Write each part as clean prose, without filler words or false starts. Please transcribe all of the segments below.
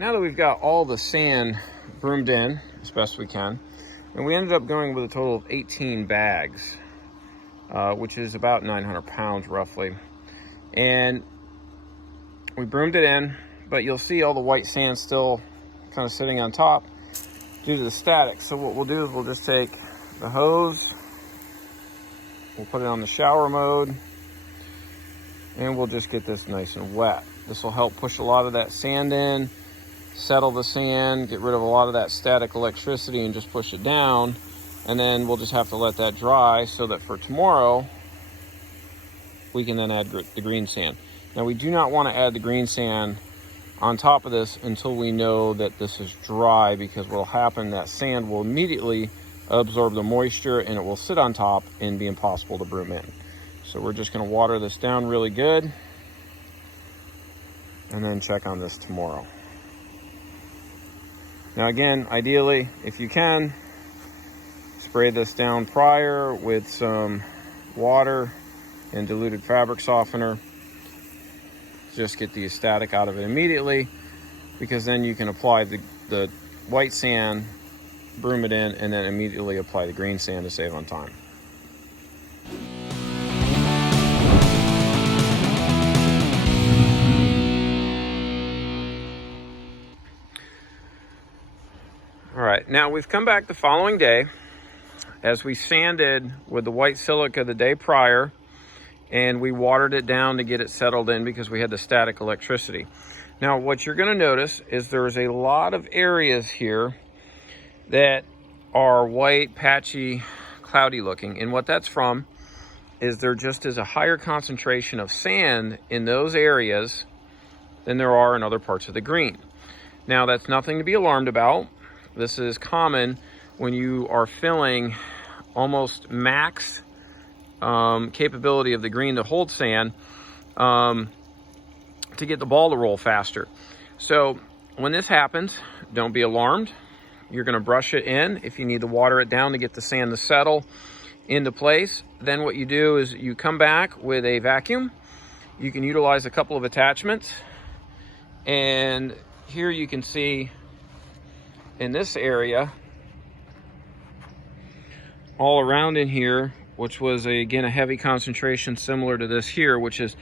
now that we've got all the sand broomed in as best we can, and we ended up going with a total of 18 bags, which is about 900 pounds roughly. And we broomed it in, but you'll see all the white sand still kind of sitting on top due to the static. So what we'll do is we'll just take the hose, we'll put it on the shower mode, and we'll just get this nice and wet. This will help push a lot of that sand in, settle the sand, get rid of a lot of that static electricity and just push it down. And then we'll just have to let that dry so that for tomorrow, we can then add the green sand. Now we do not want to add the green sand on top of this until we know that this is dry, because what will happen, that sand will immediately absorb the moisture and it will sit on top and be impossible to broom in. So we're just going to water this down really good and then check on this tomorrow. Now again, ideally, if you can, spray this down prior with some water and diluted fabric softener. Just get the static out of it immediately, because then you can apply the white sand, broom it in, and then immediately apply the green sand to save on time. All right, now we've come back the following day as we sanded with the white silica the day prior, and we watered it down to get it settled in because we had the static electricity. Now what you're going to notice is there's a lot of areas here that are white, patchy, cloudy looking, and what that's from is there just is a higher concentration of sand in those areas than there are in other parts of the green. Now that's nothing to be alarmed about. This is common when you are filling almost max capability of the green to hold sand, to get the ball to roll faster. So when this happens, don't be alarmed. You're going to brush it in. If you need to water it down to get the sand to settle into place, then what you do is you come back with a vacuum. You can utilize a couple of attachments, and here you can see in this area all around in here, which was again a heavy concentration similar to this here, which is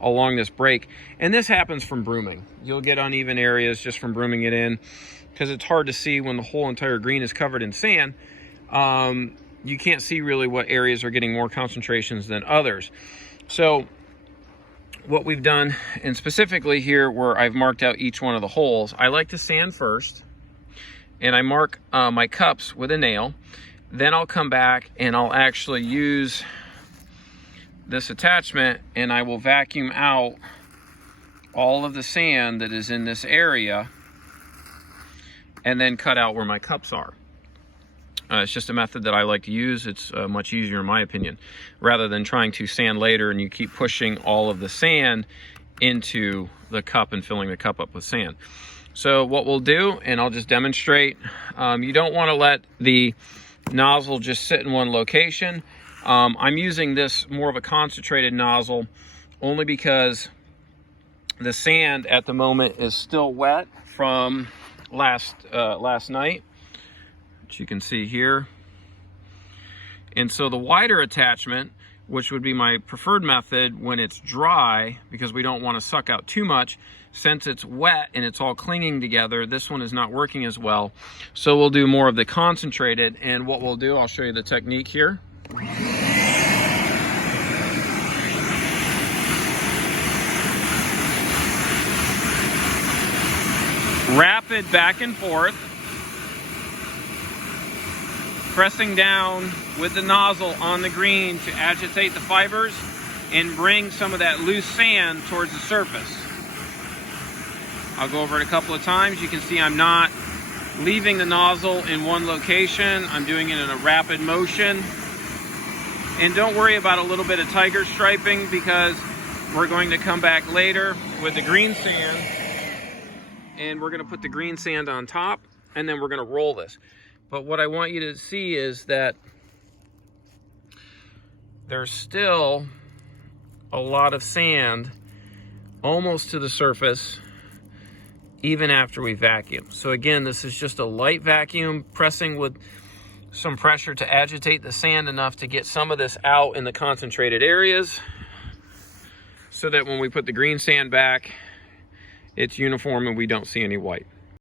along this break. And this happens from brooming. You'll get uneven areas just from brooming it in, because it's hard to see when the whole entire green is covered in sand. You can't see really what areas are getting more concentrations than others. So what we've done, and specifically here where I've marked out each one of the holes, I like to sand first, and I mark my cups with a nail. Then I'll come back and I'll actually use this attachment, and I will vacuum out all of the sand that is in this area and then cut out where my cups are. It's just a method that I like to use. It's much easier in my opinion, rather than trying to sand later and you keep pushing all of the sand into the cup and filling the cup up with sand. So what we'll do, and I'll just demonstrate, you don't want to let the nozzle just sit in one location. I'm using this more of a concentrated nozzle only because the sand at the moment is still wet from last night, which you can see here. And so the wider attachment, which would be my preferred method when it's dry, because we don't want to suck out too much, since it's wet and it's all clinging together, this one is not working as well. So we'll do more of the concentrated, and what we'll do, I'll show you the technique here. Rapid back and forth, pressing down with the nozzle on the green to agitate the fibers and bring some of that loose sand towards the surface. I'll go over it a couple of times. You can see I'm not leaving the nozzle in one location. I'm doing it in a rapid motion. And don't worry about a little bit of tiger striping, because we're going to come back later with the green sand, and we're going to put the green sand on top, and then we're going to roll this. But what I want you to see is that there's still a lot of sand almost to the surface even after we vacuum. So again, this is just a light vacuum, pressing with some pressure to agitate the sand enough to get some of this out in the concentrated areas, so that when we put the green sand back, it's uniform and we don't see any white.